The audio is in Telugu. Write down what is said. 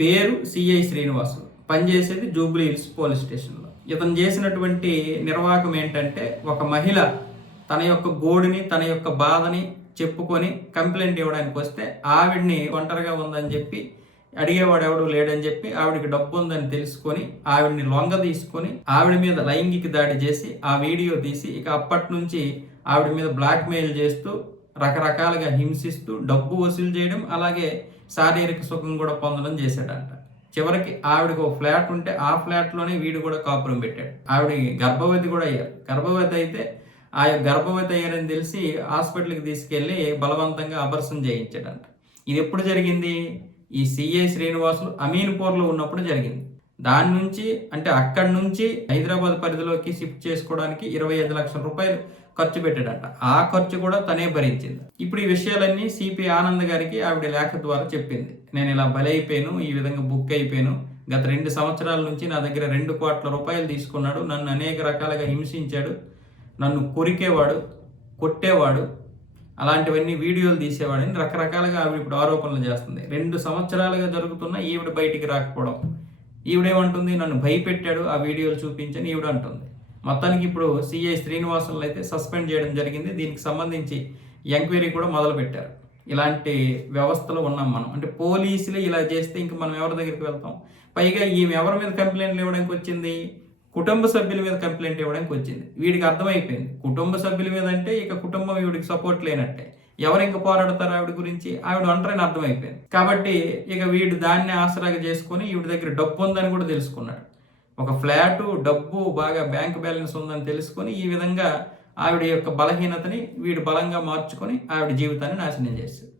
పేరు సిఐ శ్రీనివాసులు, పనిచేసేది జూబ్లీ హిల్స్ పోలీస్ స్టేషన్లో. ఇతను చేసినటువంటి నిర్వాహకం ఏంటంటే, ఒక మహిళ తన యొక్క గోడుని, తన యొక్క బాధని చెప్పుకొని కంప్లైంట్ ఇవ్వడానికి వస్తే ఆవిడ్ని ఒంటరిగా ఉందని చెప్పి, అడిగేవాడు ఎవడు లేడని చెప్పి, ఆవిడికి డబ్బు ఉందని తెలుసుకొని ఆవిడ్ని లొంగ తీసుకొని ఆవిడ మీద లైంగిక దాడి చేసి ఆ వీడియో తీసి ఇక అప్పటి నుంచి ఆవిడ మీద బ్లాక్మెయిల్ చేస్తూ రకరకాలుగా హింసిస్తూ డబ్బు వసూలు చేయడం, అలాగే శారీరక సుఖం కూడా పొందడం చేశాడంట. చివరికి ఆవిడకి ఒక ఫ్లాట్ ఉంటే ఆ ఫ్లాట్లోనే వీడు కూడా కాపురం పెట్టాడు. ఆవిడ గర్భవతి కూడా అయ్యారు. గర్భవతి అయితే ఆ గర్భవతి అయ్యారని తెలిసి హాస్పిటల్కి తీసుకెళ్లి బలవంతంగా అబర్షన్ చేయించాడంట. ఇది ఎప్పుడు జరిగింది? ఈ సిఐ శ్రీనివాసులు అమీన్పూర్లో ఉన్నప్పుడు జరిగింది. దాని నుంచి అంటే అక్కడి నుంచి హైదరాబాద్ పరిధిలోకి షిఫ్ట్ చేసుకోవడానికి 25 లక్షల రూపాయలు ఖర్చు పెట్టాడంట. ఆ ఖర్చు కూడా తనే భరించింది. ఇప్పుడు ఈ విషయాలన్నీ సిపి ఆనంద్ గారికి ఆవిడ లేఖ ద్వారా చెప్పింది. నేను ఇలా బలైపోయాను, ఈ విధంగా బుక్ అయిపోయాను, గత 2 సంవత్సరాల నుంచి నా దగ్గర 2 కోట్ల రూపాయలు తీసుకున్నాడు, నన్ను అనేక రకాలుగా హింసించాడు, నన్ను కొరికేవాడు, కొట్టేవాడు, అలాంటివన్నీ వీడియోలు తీసేవాడని రకరకాలుగా ఆవిడ ఇప్పుడు ఆరోపణలు చేస్తుంది. 2 సంవత్సరాలుగా జరుగుతున్న ఈవిడ బయటికి రాకపోవడం, ఈవిడేమంటుంది, నన్ను భయపెట్టాడు ఆ వీడియోలు చూపించని ఈవిడ అంటుంది. మొత్తానికి ఇప్పుడు సిఐ శ్రీనివాసులను అయితే సస్పెండ్ చేయడం జరిగింది. దీనికి సంబంధించి ఎంక్వైరీ కూడా మొదలు పెట్టారు. ఇలాంటి వ్యవస్థలో ఉన్నాం మనం. అంటే పోలీసులు ఇలా చేస్తే ఇంక మనం ఎవరి దగ్గరికి వెళ్తాం? పైగా ఈమె ఎవరి మీద కంప్లైంట్లు ఇవ్వడానికి వచ్చింది? కుటుంబ సభ్యుల మీద కంప్లైంట్ ఇవ్వడానికి వచ్చింది. వీడికి అర్థమైపోయింది, కుటుంబ సభ్యుల మీద అంటే ఇక కుటుంబం వీడికి సపోర్ట్ లేనట్టే. ఎవరు ఇంకా పోరాడతారు ఆవిడ గురించి? ఆవిడ ఒంటరిని అర్థమైపోయింది. కాబట్టి ఇక వీడు దాన్ని ఆసరాగా చేసుకొని ఈవిడ దగ్గర డబ్బు ఉందని కూడా తెలుసుకున్నాడు. ఒక ఫ్లాటు, డబ్బు, బాగా బ్యాంక్ బ్యాలెన్స్ ఉందని తెలుసుకొని ఈ విధంగా ఆవిడ యొక్క బలహీనతని వీడు బలంగా మార్చుకొని ఆవిడ జీవితాన్ని నాశనం చేశాడు.